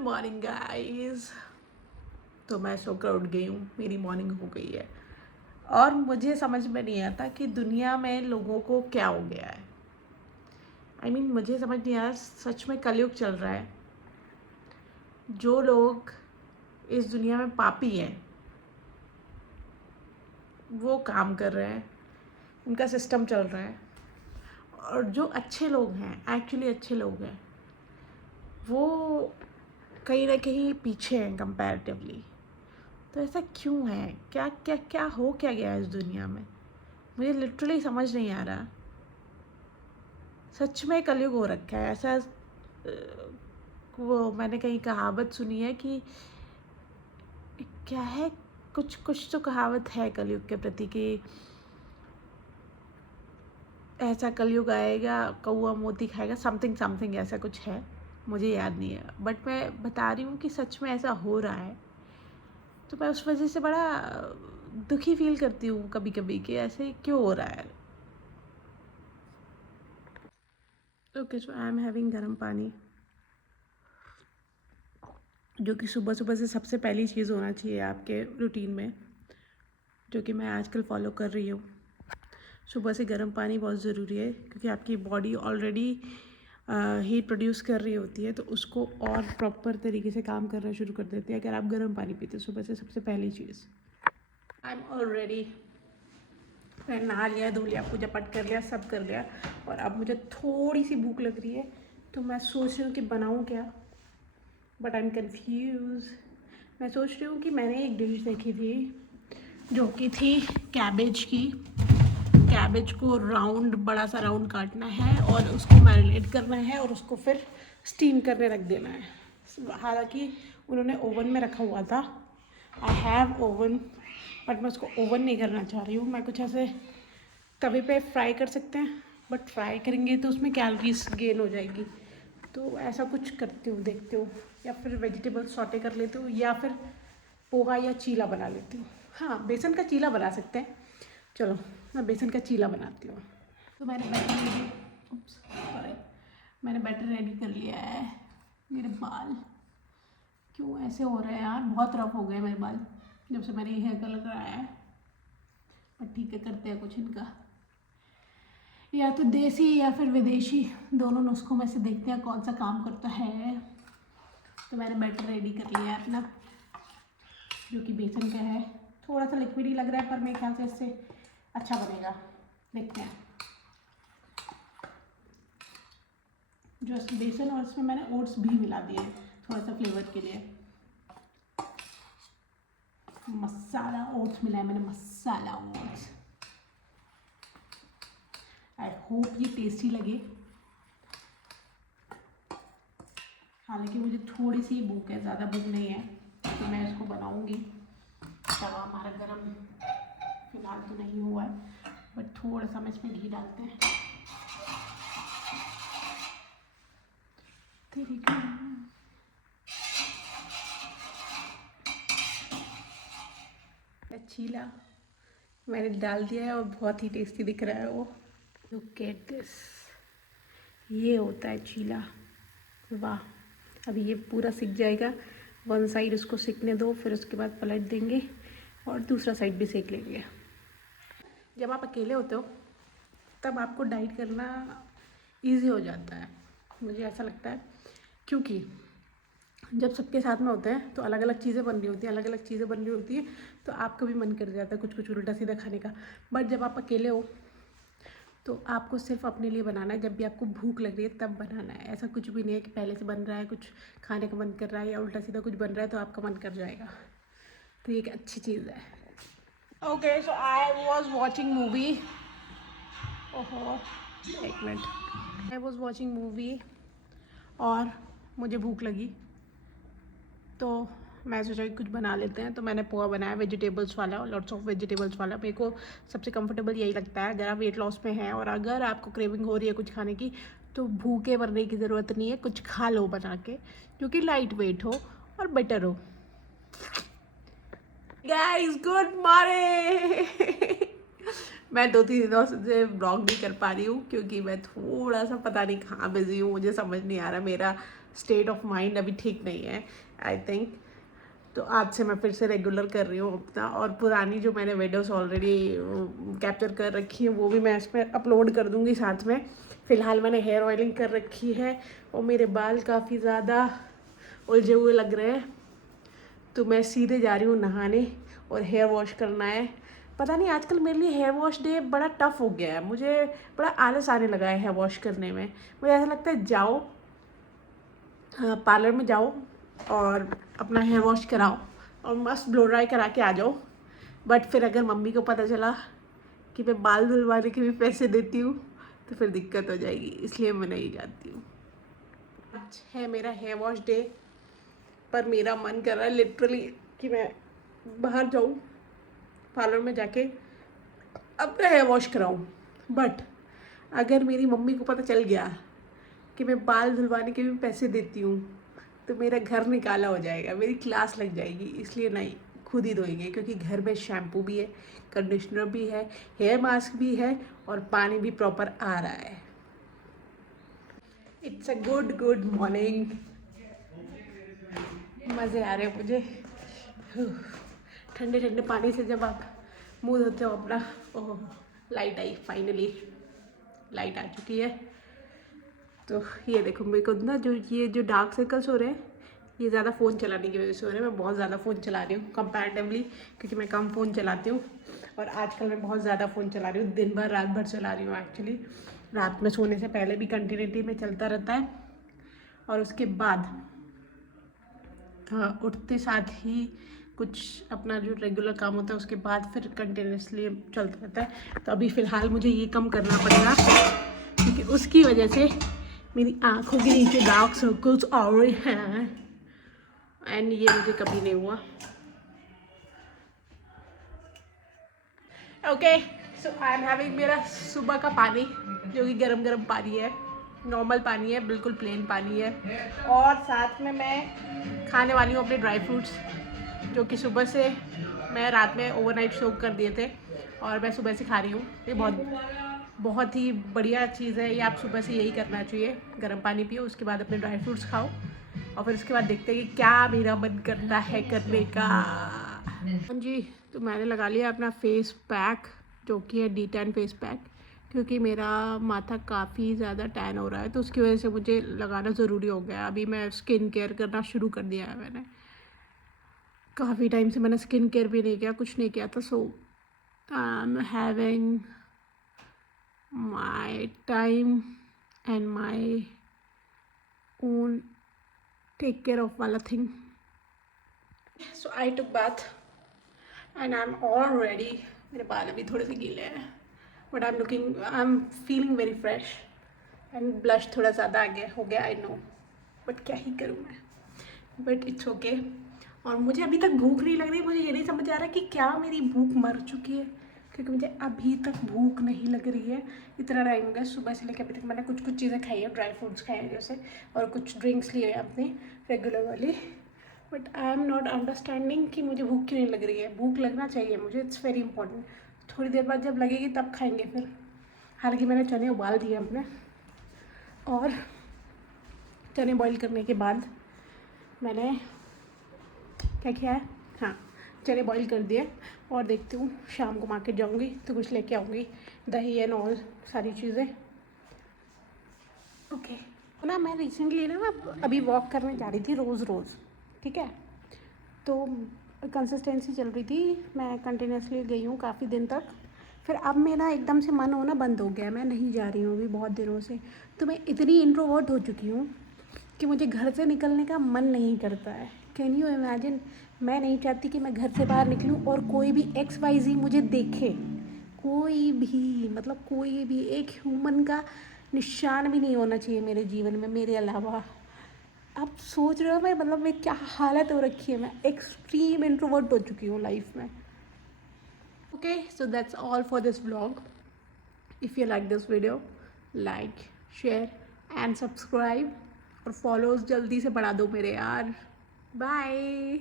Morning guys. तो मैं सोकर उठ गई हूँ, मेरी मॉर्निंग हो गई है और मुझे समझ में नहीं आता कि दुनिया में लोगों को क्या हो गया है। मुझे समझ नहीं आ रहा, सच में कलयुग चल रहा है। जो लोग इस दुनिया में पापी हैं वो काम कर रहे हैं, उनका सिस्टम चल रहा है, और जो अच्छे लोग हैं, एक्चुअली अच्छे लोग हैं, वो कहीं ना कहीं पीछे हैं कंपैरेटिवली। तो ऐसा क्यों है? क्या क्या क्या हो क्या गया है इस दुनिया में? मुझे लिटरली समझ नहीं आ रहा। सच में कलयुग हो रखा है ऐसा। वो मैंने कहीं कहावत सुनी है कि क्या है, कुछ कुछ तो कहावत है कलयुग के प्रति कि ऐसा कलयुग आएगा कौआ मोती खाएगा, समथिंग समथिंग ऐसा कुछ है, मुझे याद नहीं है। बट मैं बता रही हूँ कि सच में ऐसा हो रहा है। तो मैं उस वजह से बड़ा दुखी फील करती हूँ कभी कभी कि ऐसे क्यों हो रहा है। Okay, so I am having गर्म पानी, जो कि सुबह सुबह से सबसे पहली चीज़ होना चाहिए आपके रूटीन में, जो कि मैं आजकल फॉलो कर रही हूँ। सुबह से गर्म पानी बहुत ज़रूरी है क्योंकि आपकी बॉडी ऑलरेडी हीट प्रोड्यूस कर रही होती है, तो उसको और प्रॉपर तरीके से काम करना शुरू कर देती है अगर आप गर्म पानी पीते हो सुबह से। सबसे पहली चीज़, आई एम ऑलरेडी, मैंने नहा लिया, धो लिया, पूजा पाठ कर लिया, सब कर लिया, और अब मुझे थोड़ी सी भूख लग रही है। तो मैं सोच रही हूँ कि बनाऊँ क्या, बट आई एम कन्फ्यूज़। मैं सोच रही हूँ कि मैंने एक डिश देखी थी जो कि थी कैबेज की। कैबेज को राउंड, बड़ा सा राउंड काटना है और उसको मैरिनेट करना है और उसको फिर स्टीम करने रख देना है। हालांकि उन्होंने ओवन में रखा हुआ था, आई हैव ओवन, बट मैं उसको ओवन नहीं करना चाह रही हूँ। मैं कुछ ऐसे तवे पे फ्राई कर सकते हैं, बट फ्राई करेंगे तो उसमें कैलोरीज गेन हो जाएगी। तो ऐसा कुछ करती हूँ, देखती हूँ, या फिर वेजिटेबल सॉटे कर लेती हूँ, या फिर पोहा या चीला बना लेती हूँ। हाँ, बेसन का चीला बना सकते हैं। चलो मैं बेसन का चीला बनाती हूँ। तो मैंने बैटर रेडी कर लिया है। मेरे बाल क्यों ऐसे हो रहे हैं यार, बहुत रफ हो गए मेरे बाल जब से मैंने ये हेयर कलर कराया है। पर ठीक है, करते हैं कुछ इनका, या तो देसी या फिर विदेशी, दोनों नुस्खों में से देखते हैं कौन सा काम करता है। तो मैंने बैटर रेडी कर लिया है अपना, जो कि बेसन का है। थोड़ा सा लिक्विड ही लग रहा है पर मेरे ख्याल से इससे अच्छा बनेगा, देखते हैं। जो बेसन, और इसमें मैंने ओट्स भी मिला दिए थोड़ा सा फ्लेवर के लिए। मसाला ओट्स मिला है मैंने, मसाला ओट्स। आई होप ये टेस्टी लगे। हालांकि मुझे थोड़ी सी भूख है, ज़्यादा भूख नहीं है, तो मैं इसको बनाऊंगी। तवा हमारा गरम फिलहाल तो नहीं हुआ है, बट थोड़ा सा हम इसमें घी डालते हैं। चीला मैंने डाल दिया है और बहुत ही टेस्टी दिख रहा है वो। लुक एट दिस, ये होता है चीला। वाह, अभी ये पूरा सिक जाएगा। वन साइड उसको सिकने दो, फिर उसके बाद पलट देंगे और दूसरा साइड भी सेक लेंगे। जब आप अकेले होते हो तब आपको डाइट करना इजी हो जाता है, मुझे ऐसा लगता है, क्योंकि जब सबके साथ में होते हैं तो अलग अलग चीज़ें बन रही होती हैं, अलग अलग चीज़ें बन रही होती हैं, तो आपका भी मन कर जाता है कुछ कुछ उल्टा सीधा खाने का। बट जब आप अकेले हो तो आपको सिर्फ अपने लिए बनाना है, जब भी आपको भूख लग रही है तब बनाना है। ऐसा कुछ भी नहीं है कि पहले से बन रहा है, कुछ खाने का मन कर रहा है या उल्टा सीधा कुछ बन रहा है तो आपका मन कर जाएगा। तो ये एक अच्छी चीज़ है। Okay, so I was watching movie. ओहो, एक minute. I was watching movie और मुझे भूख लगी, तो मैं सोचा कि कुछ बना लेते हैं। तो मैंने पोहा बनाया, वेजिटेबल्स वाला, लॉट्स ऑफ वेजिटेबल्स वाला। मेरे को सबसे कंफर्टेबल यही लगता है अगर आप वेट लॉस में हैं और अगर आपको क्रेविंग हो रही है कुछ खाने की, तो भूखे मरने की ज़रूरत नहीं है, कुछ खा लो बना के, जो कि लाइट वेट हो और बेटर हो। Guys, good morning. मैं 2-3 दिनों से ब्लॉग नहीं कर पा रही हूँ क्योंकि मैं थोड़ा सा पता नहीं कहाँ बिजी हूँ, मुझे समझ नहीं आ रहा। मेरा स्टेट ऑफ माइंड अभी ठीक नहीं है आई थिंक। तो आज से मैं फिर से रेगुलर कर रही हूँ अपना, और पुरानी जो मैंने वीडियोस ऑलरेडी कैप्चर कर रखी है वो भी मैं इसमें अपलोड कर दूँगी साथ में। फ़िलहाल मैंने हेयर ऑयलिंग कर रखी है और मेरे बाल काफ़ी ज़्यादा उलझे हुए लग रहे हैं, तो मैं सीधे जा रही हूँ नहाने और हेयर वॉश करना है। पता नहीं आजकल मेरे लिए हेयर वॉश डे बड़ा टफ हो गया है, मुझे बड़ा आलस आने लगा है हेयर वॉश करने में। मुझे ऐसा लगता है जाओ पार्लर में जाओ और अपना हेयर वॉश कराओ और मस्त ब्लो ड्राई करा के आ जाओ। बट फिर अगर मम्मी को पता चला कि मैं बाल धुलवाने के भी पैसे देती हूँ तो फिर दिक्कत हो जाएगी, इसलिए मैं नहीं जाती हूँ। आज है मेरा हेयर वॉश डे, पर मेरा मन कर रहा है लिटरली कि मैं बाहर जाऊँ पार्लर में जाके अपना हेयर वॉश कराऊँ। बट अगर मेरी मम्मी को पता चल गया कि मैं बाल धुलवाने के भी पैसे देती हूँ तो मेरा घर निकाला हो जाएगा, मेरी क्लास लग जाएगी। इसलिए नहीं, खुद ही धोएंगे, क्योंकि घर में शैम्पू भी है, कंडीशनर भी है, हेयर मास्क भी है और पानी भी प्रॉपर आ रहा है। It's a good morning. मज़े आ रहे हैं मुझे ठंडे ठंडे पानी से जब आप मुँह धोते हो अपना। ओह, लाइट आई, फाइनली लाइट आ चुकी है। तो ये देखो मेरे को ना ये जो डार्क सर्कल्स हो रहे हैं ये ज़्यादा फ़ोन चलाने की वजह से हो रहे हैं। मैं बहुत ज़्यादा फ़ोन चला रही हूँ कंपैरेटिवली, क्योंकि मैं कम फ़ोन चलाती हूँ और आजकल मैं बहुत ज़्यादा फ़ोन चला रही हूँ, दिन भर रात भर चला रही हूँ एक्चुअली। रात में सोने से पहले भी कंटिन्यूटी में चलता रहता है और उसके बाद उठते साथ ही कुछ अपना जो रेगुलर काम होता है उसके बाद फिर कंटिन्यूसली चलता रहता है। तो अभी फ़िलहाल मुझे ये कम करना पड़ेगा, क्योंकि उसकी वजह से मेरी आँखों के नीचे डार्क सर्कल्स आ रहे हैं एंड ये मुझे कभी नहीं हुआ। Okay, so I am having मेरा सुबह का पानी, जो कि गरम गरम पानी है, नॉर्मल पानी है, बिल्कुल प्लेन पानी है। और साथ में मैं खाने वाली हूँ अपने ड्राई फ्रूट्स, जो कि सुबह से मैं रात में ओवरनाइट सोक कर दिए थे और मैं सुबह से खा रही हूँ। ये बहुत ही बढ़िया चीज़ है, ये आप सुबह से यही करना चाहिए। गर्म पानी पियो, उसके बाद अपने ड्राई फ्रूट्स खाओ और फिर उसके बाद देखते हैं कि क्या मेरा मन करता है करने का। हाँ जी, तो मैंने लगा लिया अपना फेस पैक, जो कि है D10 फेस पैक, क्योंकि मेरा माथा काफ़ी ज़्यादा टैन हो रहा है, तो उसकी वजह से मुझे लगाना ज़रूरी हो गया। अभी मैं स्किन केयर करना शुरू कर दिया है मैंने, काफ़ी टाइम से मैंने स्किन केयर भी नहीं किया, कुछ नहीं किया था। So I am having my time and my own take care of वाला thing. So I took bath and I am all ready. मेरे बाल अभी थोड़े से गीले हैं, but I am feeling very fresh and blush थोड़ा ज़्यादा आगे हो गया, आई नो, बट क्या ही करूँ मैं, बट इट्स ओके। और मुझे अभी तक भूख नहीं लग रही, मुझे ये नहीं समझ आ रहा कि क्या मेरी भूख मर चुकी है, क्योंकि मुझे अभी तक भूख नहीं लग रही है। इतना टाइम हो गया, सुबह से लेकर अभी तक मैंने कुछ चीज़ें खाई है, ड्राई फ्रूट्स खाए हैं जैसे, और कुछ ड्रिंक्स लिए हैं अपनी रेगुलर वाली, but I am not understanding कि मुझे भूख क्यों नहीं लग रही है। भूख लगना चाहिए मुझे, इट्स वेरी इंपॉर्टेंट। थोड़ी देर बाद जब लगेगी तब खाएंगे फिर। हालांकि मैंने चने उबाल दिए अपने, और चने बॉईल करने के बाद मैंने क्या किया है, हाँ, चने बॉईल कर दिए। और देखती हूँ शाम को मार्केट जाऊँगी तो कुछ लेके आऊँगी, दही एंड ऑल सारी चीज़ें। ओके ना, मैं रिसेंटली ना अभी वॉक करने जा रही थी रोज़, ठीक है, तो कंसिस्टेंसी चल रही थी, मैं कंटिन्यूसली गई हूँ काफ़ी दिन तक। फिर अब मेरा एकदम से मन होना बंद हो गया, मैं नहीं जा रही हूँ अभी बहुत दिनों से। तो मैं इतनी इंट्रोवर्ट हो चुकी हूँ कि मुझे घर से निकलने का मन नहीं करता है। कैन यू इमेजिन, मैं नहीं चाहती कि मैं घर से बाहर निकलूँ और कोई भी XYZ मुझे देखे, कोई भी, मतलब कोई भी एक ह्यूमन का निशान भी नहीं होना चाहिए मेरे जीवन में मेरे अलावा। आप सोच रहे हो मैं, मतलब मैं क्या हालत हो रखी है, मैं एक्सट्रीम इंट्रोवर्ट हो चुकी हूँ लाइफ में। Okay, so that's all for this vlog. If you like this video, like, share and subscribe, और फॉलोज जल्दी से बढ़ा दो मेरे यार। बाय।